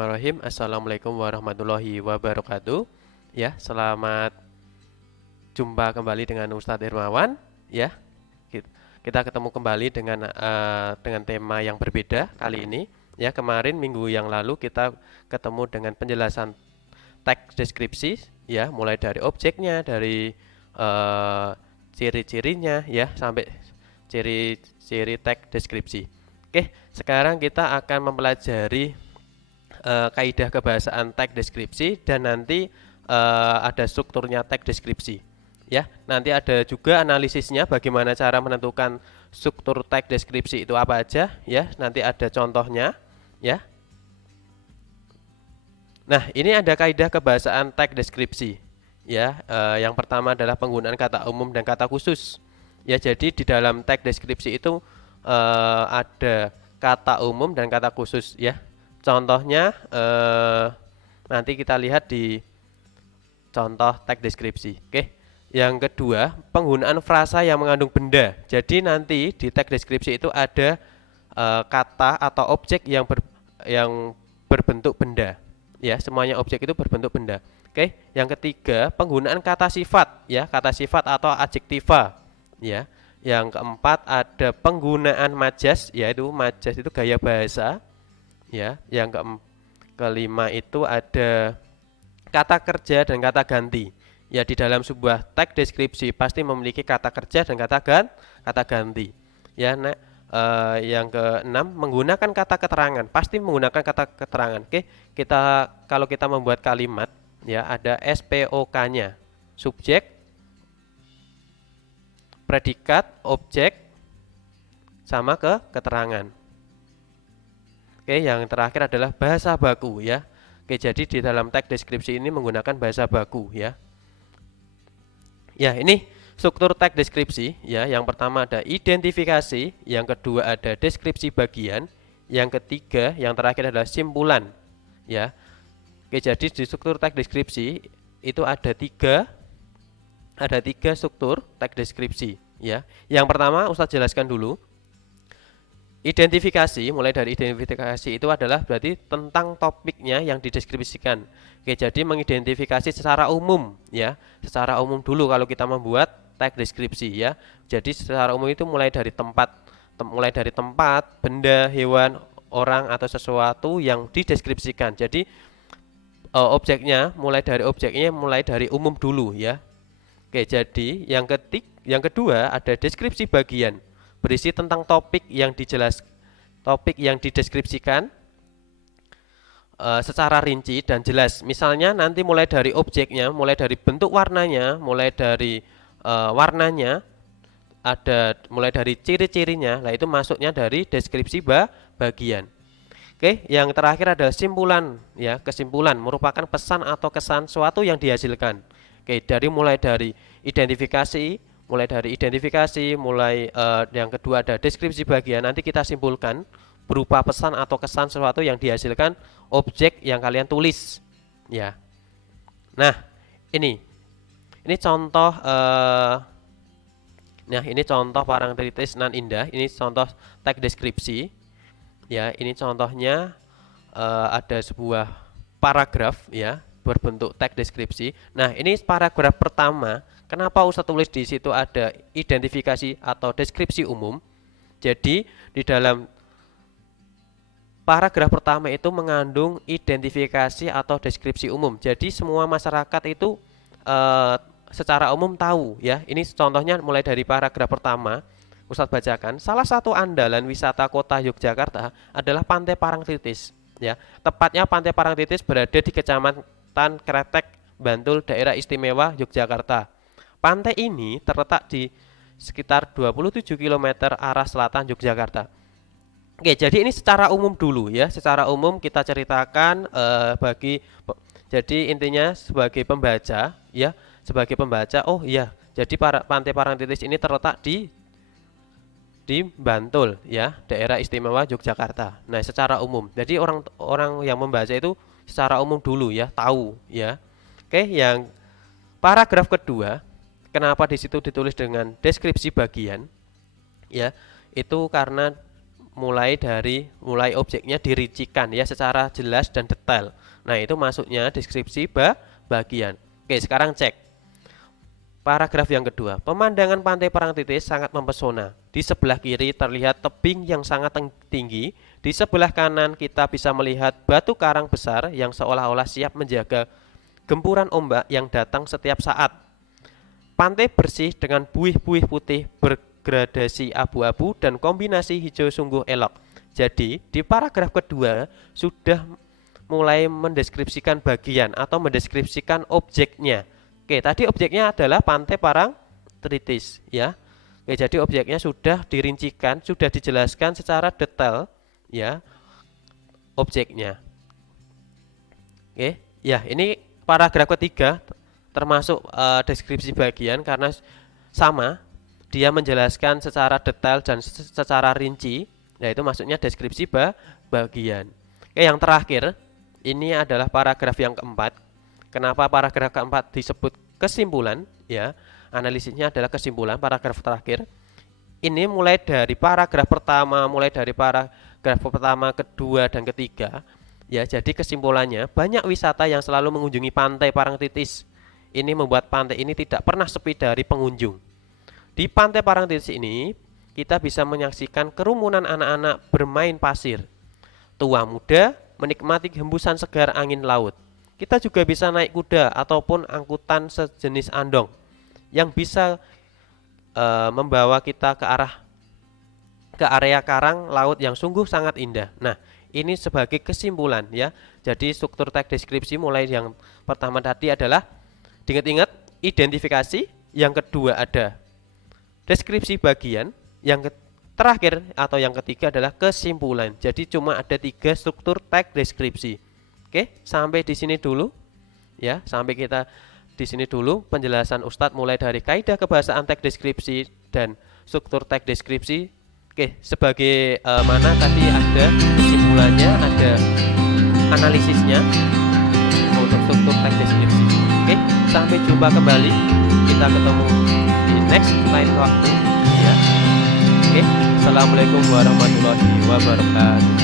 Bismillahirrahmanirrahim. Assalamualaikum warahmatullahi wabarakatuh. Ya, selamat jumpa kembali dengan Ustadz Hermawan. Ya, kita ketemu kembali dengan tema yang berbeda kali ini. Ya, kemarin minggu yang lalu kita ketemu dengan penjelasan teks deskripsi. Ya, mulai dari objeknya, dari ciri-cirinya, ya, sampai ciri-ciri teks deskripsi. Oke, sekarang kita akan mempelajari kaidah kebahasaan teks deskripsi dan nanti ada strukturnya teks deskripsi. Ya, nanti ada juga analisisnya bagaimana cara menentukan struktur teks deskripsi itu apa aja, ya. Nanti ada contohnya, ya. Nah, ini ada kaidah kebahasaan teks deskripsi. Ya, yang pertama adalah penggunaan kata umum dan kata khusus. Ya, jadi di dalam teks deskripsi itu ada kata umum dan kata khusus, ya. Contohnya nanti kita lihat di contoh teks deskripsi. Oke. Yang kedua, penggunaan frasa yang mengandung benda. Jadi nanti di teks deskripsi itu ada kata atau objek yang berbentuk benda. Ya, semuanya objek itu berbentuk benda. Oke. Yang ketiga, penggunaan kata sifat, ya, kata sifat atau adjektiva, ya. Yang keempat ada penggunaan majas, yaitu majas itu gaya bahasa, ya. Yang kelima itu ada kata kerja dan kata ganti. Ya, di dalam sebuah teks deskripsi pasti memiliki kata kerja dan kata ganti. Ya, yang keenam menggunakan kata keterangan, pasti menggunakan kata keterangan. Oke, kalau kita membuat kalimat, ya, ada SPOK-nya, subjek, predikat, objek, sama keterangan. Oke, yang terakhir adalah bahasa baku, ya. Oke, jadi di dalam teks deskripsi ini menggunakan bahasa baku, ya. Ya, ini struktur teks deskripsi, ya. Yang pertama ada identifikasi, yang kedua ada deskripsi bagian, yang ketiga, yang terakhir adalah simpulan, ya. Oke, jadi di struktur teks deskripsi itu ada tiga struktur teks deskripsi, ya. Yang pertama Ustadz jelaskan dulu. Identifikasi, mulai dari identifikasi itu adalah berarti tentang topiknya yang dideskripsikan. Oke, jadi mengidentifikasi secara umum, ya. Secara umum dulu kalau kita membuat teks deskripsi, ya. Jadi secara umum itu mulai dari tempat, benda, hewan, orang atau sesuatu yang dideskripsikan. Jadi objeknya mulai dari umum dulu, ya. Oke, jadi yang kedua ada deskripsi bagian, berisi tentang topik yang dideskripsikan secara rinci dan jelas. Misalnya nanti mulai dari objeknya, mulai dari bentuk warnanya, mulai dari warnanya, mulai dari ciri-cirinya. Nah, itu masuknya dari deskripsi bagian. Oke, yang terakhir ada simpulan, ya. Kesimpulan merupakan pesan atau kesan suatu yang dihasilkan. Oke, mulai dari identifikasi, yang kedua ada deskripsi bagian, nanti kita simpulkan berupa pesan atau kesan sesuatu yang dihasilkan objek yang kalian tulis, ya. Nah, ini contoh ini contoh parangtritis nan indah, ini contoh teks deskripsi, ya. Ini contohnya ada sebuah paragraf, ya, berbentuk teks deskripsi. Nah, ini paragraf pertama. Kenapa Ustadz tulis di situ ada identifikasi atau deskripsi umum? Jadi di dalam paragraf pertama itu mengandung identifikasi atau deskripsi umum. Jadi semua masyarakat itu secara umum tahu, ya. Ini contohnya mulai dari paragraf pertama. Ustadz bacakan, salah satu andalan wisata kota Yogyakarta adalah Pantai Parangtritis, ya. Tepatnya Pantai Parangtritis berada di Kecamatan Kretek, Bantul, Daerah Istimewa Yogyakarta. Pantai ini terletak di sekitar 27 km arah selatan Yogyakarta. Oke, jadi ini secara umum dulu, ya. Secara umum kita ceritakan jadi intinya sebagai pembaca, ya, oh iya, jadi Pantai Parangtritis ini terletak di Bantul, ya, Daerah Istimewa Yogyakarta. Nah, secara umum. Jadi orang yang membaca itu secara umum dulu, ya, tahu, ya. Oke, yang paragraf kedua, kenapa di situ ditulis dengan deskripsi bagian? Ya, itu karena mulai objeknya dirincikan ya secara jelas dan detail. Nah, itu masuknya deskripsi bagian. Oke, sekarang cek paragraf yang kedua. Pemandangan pantai Parangtritis sangat mempesona. Di sebelah kiri terlihat tebing yang sangat tinggi. Di sebelah kanan kita bisa melihat batu karang besar yang seolah-olah siap menjaga gempuran ombak yang datang setiap saat. Pantai bersih dengan buih-buih putih bergradasi abu-abu dan kombinasi hijau sungguh elok. Jadi di paragraf kedua sudah mulai mendeskripsikan bagian atau mendeskripsikan objeknya. Oke, tadi objeknya adalah pantai Parangtritis ya. Oke, jadi objeknya sudah dirincikan, sudah dijelaskan secara detail ya objeknya. Oke, ya ini paragraf ketiga termasuk deskripsi bagian karena sama dia menjelaskan secara detail dan secara rinci. Nah, itu maksudnya deskripsi bagian. Oke, yang terakhir ini adalah paragraf yang keempat. Kenapa paragraf keempat disebut kesimpulan ya? Analisisnya adalah kesimpulan paragraf terakhir. Ini mulai dari paragraf pertama, kedua dan ketiga ya. Jadi kesimpulannya banyak wisata yang selalu mengunjungi pantai Parangtritis. Ini membuat pantai ini tidak pernah sepi dari pengunjung. Di pantai Parangtritis ini kita bisa menyaksikan kerumunan anak-anak bermain pasir. Tua muda menikmati hembusan segar angin laut. Kita juga bisa naik kuda ataupun angkutan sejenis andong yang bisa membawa kita ke area karang laut yang sungguh sangat indah. Nah, ini sebagai kesimpulan ya. Jadi struktur teks deskripsi mulai yang pertama tadi adalah diingat-ingat identifikasi, yang kedua ada deskripsi bagian, yang terakhir atau yang ketiga adalah kesimpulan. Jadi cuma ada 3 struktur teks deskripsi. Oke, sampai di sini dulu ya. Sampai kita di sini dulu penjelasan Ustadz mulai dari kaidah kebahasaan teks deskripsi dan struktur teks deskripsi. Oke, sebagai mana tadi ada kesimpulannya, ada analisisnya untuk struktur teks deskripsi. Oke, sampai jumpa kembali. Kita ketemu di next lain waktu ya. Oke, assalamualaikum warahmatullahi wabarakatuh.